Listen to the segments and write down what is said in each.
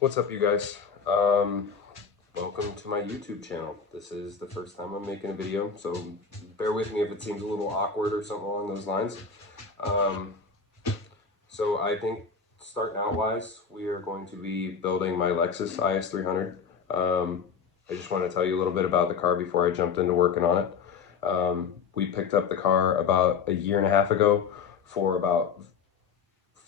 What's up, you guys? Welcome to my YouTube channel. This is the first time I'm making a video, so bear with me if it seems a little awkward or something along those lines. So I think starting out wise, we are going to be building my Lexus is300. I just want to tell you a little bit about the car before I jumped into working on it. We picked up the car about a year and a half ago for about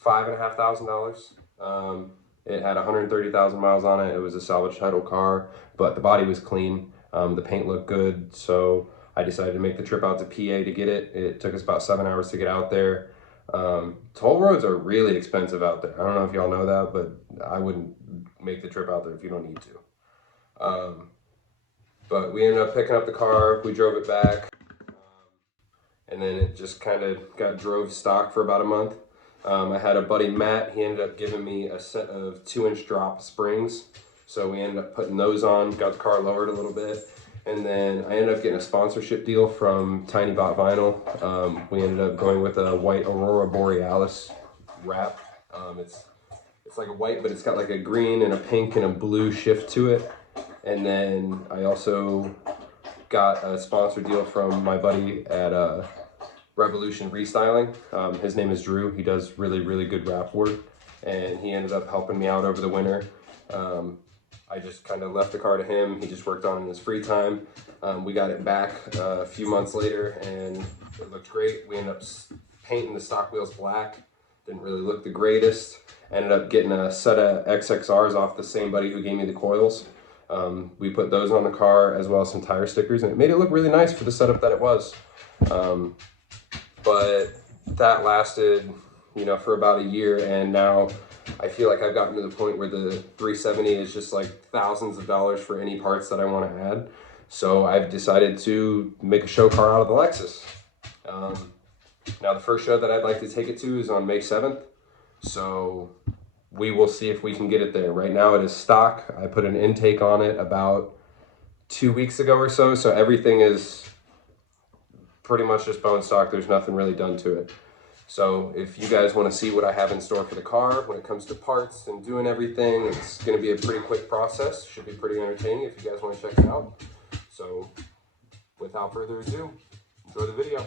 $5,500. It had 130,000 miles on it. It was a salvage title car, but the body was clean. The paint looked good, so I decided to make the trip out to PA to get it. It took us about 7 hours to get out there. Toll roads are really expensive out there. I don't know if y'all know that, but I wouldn't make the trip out there if you don't need to. But we ended up picking up the car. We drove it back, and then it just kind of got drove stock for about a month. I had a buddy, Matt. He ended up giving me a set of 2-inch drop springs. So we ended up putting those on, got the car lowered a little bit. And then I ended up getting a sponsorship deal from Tiny Bot Vinyl. We ended up going with a white Aurora Borealis wrap. It's like a white, but it's got like a green and a pink and a blue shift to it. And then I also got a sponsor deal from my buddy at Revolution Restyling. His name is Drew. He does really good wrap work, and he ended up helping me out over the winter. I just kind of left the car to him. He just worked on it in his free time. We got it back a few months later, and it looked great. We ended up painting the stock wheels black. Didn't really look the greatest. Ended up getting a set of XXRs off the same buddy who gave me the coils. We put those on the car as well as some tire stickers, and it made it look really nice for the setup that it was. But that lasted, for about a year, and now I feel like I've gotten to the point where the 370 is just like thousands of dollars for any parts that I want to add. So I've decided to make a show car out of the Lexus. Now the first show that I'd like to take it to is on May 7th. So we will see if we can get it there. Right now it is stock. I put an intake on it about 2 weeks ago or so. So everything is pretty much just bone stock. There's nothing really done to it. So if you guys want to see what I have in store for the car when it comes to parts and doing everything, it's going to be a pretty quick process. Should be pretty entertaining if you guys want to check it out. So without further ado, enjoy the video.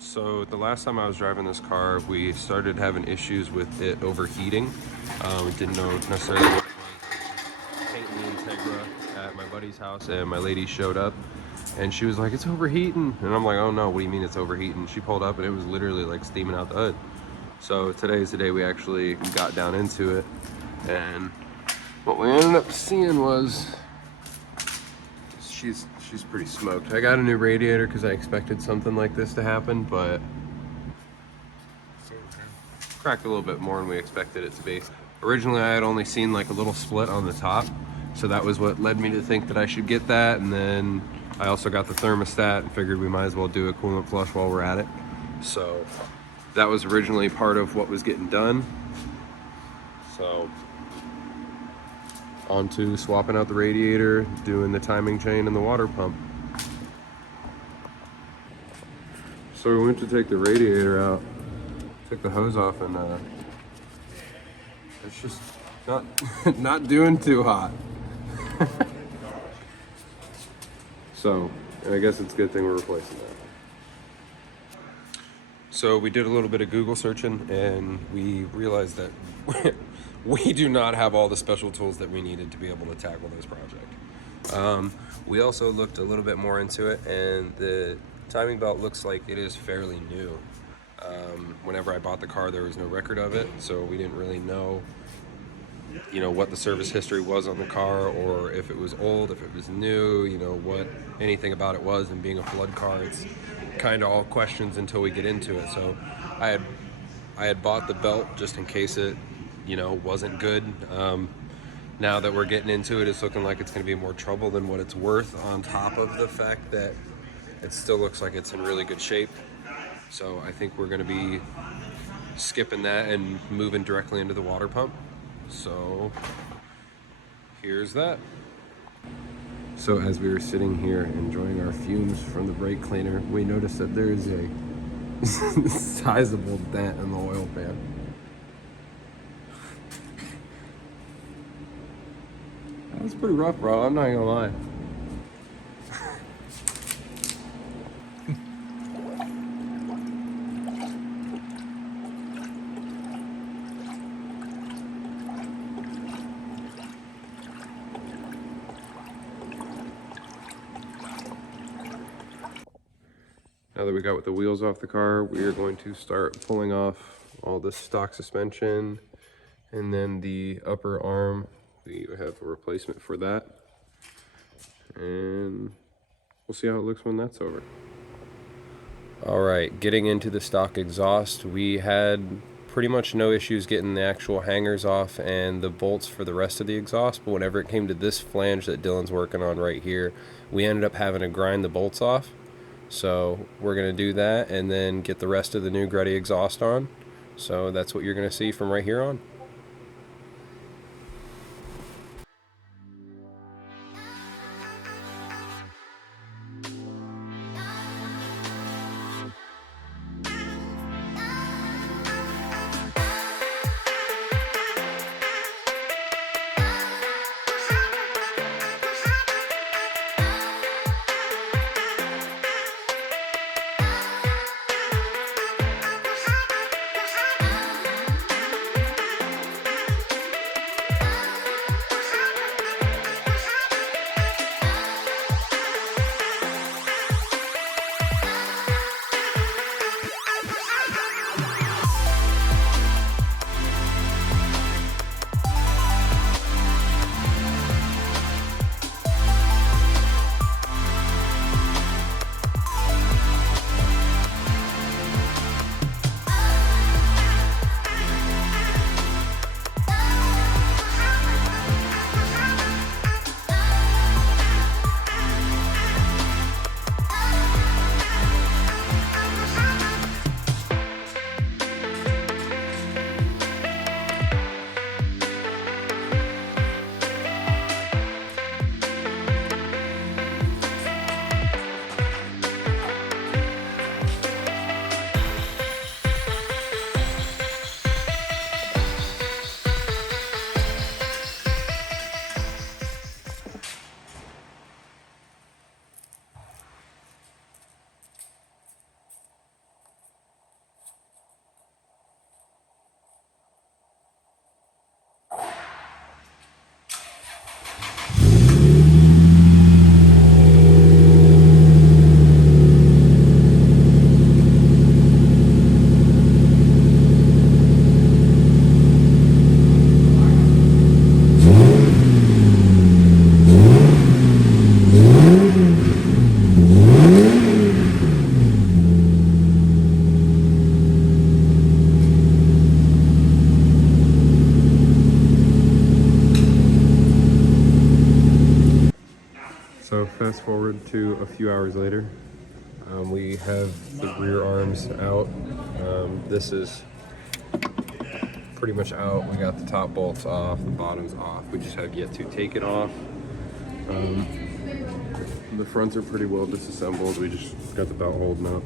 So the last time I was driving this car, we started having issues with it overheating. We didn't know necessarily what it was. Painting the Integra at my buddy's house, and my lady showed up and she was like, "It's overheating." And I'm like, "Oh no, what do you mean it's overheating?" She pulled up and it was literally like steaming out the hood. So today's the day we actually got down into it, and what we ended up seeing was she's pretty smoked. I got a new radiator because I expected something like this to happen, but cracked a little bit more than we expected it to be. Originally I had only seen like a little split on the top, so that was what led me to think that I should get that. And then I also got the thermostat and figured we might as well do a coolant flush while we're at it. So that was originally part of what was getting done. So on to swapping out the radiator, doing the timing chain and the water pump. So we went to take the radiator out, took the hose off, and it's just not not doing too hot. So I guess it's a good thing we're replacing that. So we did a little bit of Google searching, and we realized that we do not have all the special tools that we needed to be able to tackle this project. We also looked a little bit more into it, and the timing belt looks like it is fairly new. Whenever I bought the car, there was no record of it, so we didn't really know, you know, what the service history was on the car, or if it was old, if it was new, you know, what anything about it was. And being a flood car, it's kind of all questions until we get into it. So I had bought the belt just in case it, you know, wasn't good. Now that we're getting into it, it's looking like it's going to be more trouble than what it's worth, on top of the fact that it still looks like it's in really good shape. So I think we're going to be skipping that and moving directly into the water pump. So here's that. So as we were sitting here enjoying our fumes from the brake cleaner, we noticed that there is a sizable dent in the oil pan. That's pretty rough, bro. I'm not gonna lie. Now that we got the wheels off the car, we are going to start pulling off all the stock suspension, and then the upper arm, we have a replacement for that. And we'll see how it looks when that's over. All right, getting into the stock exhaust, we had pretty much no issues getting the actual hangers off and the bolts for the rest of the exhaust, but whenever it came to this flange that Dylan's working on right here, we ended up having to grind the bolts off. So we're going to do that and then get the rest of the new Gretty exhaust on. So that's what you're going to see from right here on. So fast forward to a few hours later, we have the rear arms out. This is pretty much out. We got the top bolts off, the bottom's off. We just have yet to take it off. The fronts are pretty well disassembled. We just got the belt holding up.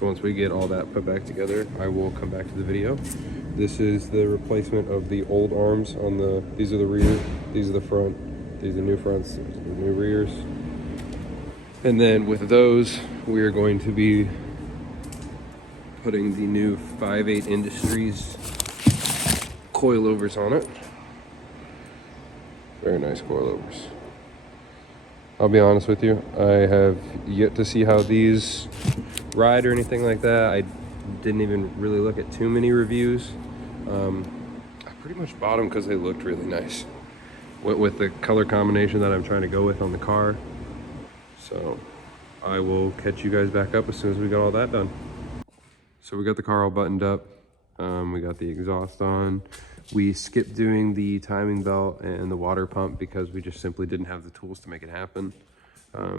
So once we get all that put back together, I will come back to the video. This is the replacement of the old arms on the, these are the rear, these are the front, these are the new fronts, these are the new rears. And then with those, we are going to be putting the new 5.8 Industries coilovers on it. Very nice coilovers. I'll be honest with you, I have yet to see how these ride or anything like that. I didn't even really look at too many reviews. I pretty much bought them because they looked really nice with the color combination that I'm trying to go with on the car. So I will catch you guys back up as soon as we got all that done. So we got the car all buttoned up. We got the exhaust on. We skipped doing the timing belt and the water pump because we just simply didn't have the tools to make it happen.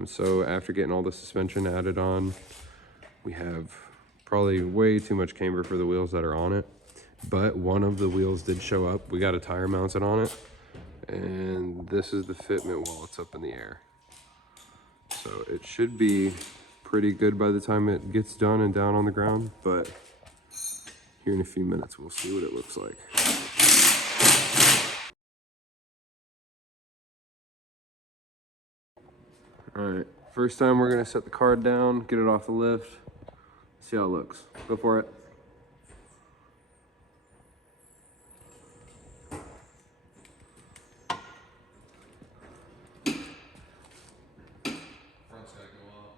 So after getting all the suspension added on, we have probably way too much camber for the wheels that are on it. But one of the wheels did show up. We got a tire mounted on it. And this is the fitment while it's up in the air. So it should be pretty good by the time it gets done and down on the ground. But here in a few minutes, we'll see what it looks like. All right, first time we're gonna set the car down, get it off the lift, see how it looks. Go for it. Front's gotta go up.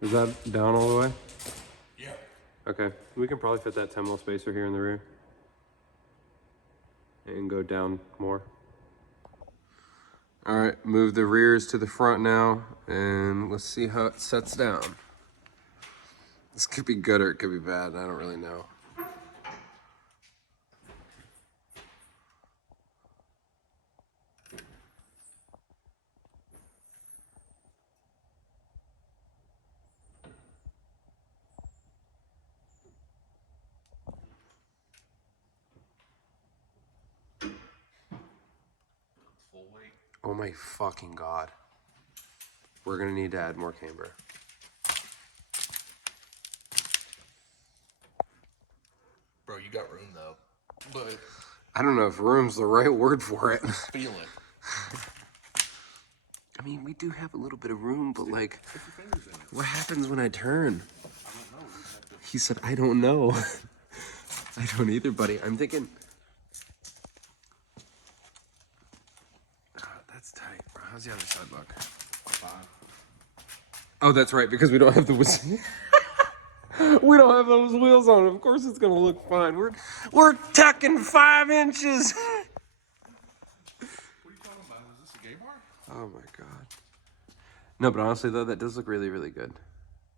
Is that down all the way? Yeah. Okay, we can probably fit that 10 mil spacer here in the rear. And go down more. All right, move the rears to the front now, and let's see how it sets down. This could be good or it could be bad, I don't really know. Full weight. Oh my fucking God. We're gonna need to add more camber. Bro, you got room though. But I don't know if room's the right word for it. feel it. I mean, we do have a little bit of room, but like, Put your fingers in it. what happens when I turn? I don't know. You have to... He said, I don't know. I don't either, buddy. I'm thinking, that's tight, bro. How's the other side look? Fine. Oh, that's right, because we don't have the we don't have those wheels on. Of course, it's gonna look fine. We're tucking 5 inches. What are you talking about? Is this a gay bar? Oh my God. No, but honestly though, that does look really, really good.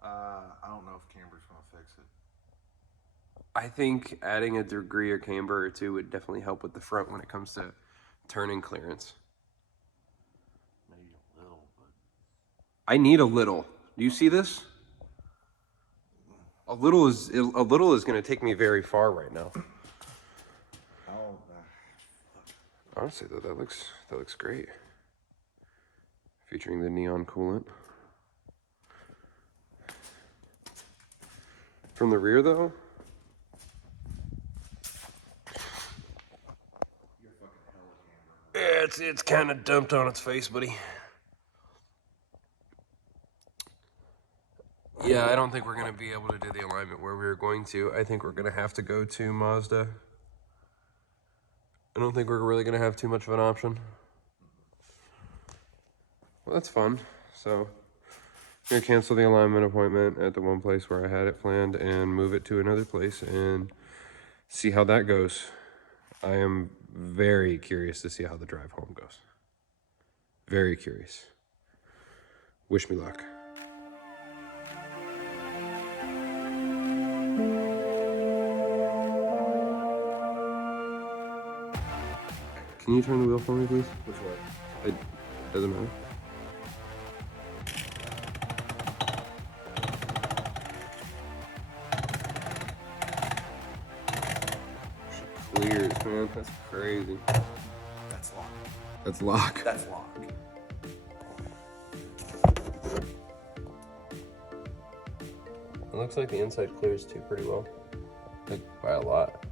I don't know if camber's gonna fix it. I think adding a degree or camber or two would definitely help with the front when it comes to turning clearance. Maybe a little, but I need a little. Do you see this? A little is going to take me very far right now. oh, Honestly, though, that looks great. Featuring the neon coolant. From the rear, though. you're fucking hella camber. It's kind of dumped on its face, buddy. Yeah, I don't think we're going to be able to do the alignment where we were going to. I think we're going to have to go to Mazda. I don't think we're really going to have too much of an option. Well, that's fun. So, I'm going to cancel the alignment appointment at the one place where I had it planned and move it to another place and see how that goes. I am very curious to see how the drive home goes. Very curious. Wish me luck. Can you turn the wheel for me, please? Which way? It doesn't matter. Should clears, man. That's crazy. That's lock. That's lock. That's lock. It looks like the inside clears too pretty well. Like by a lot.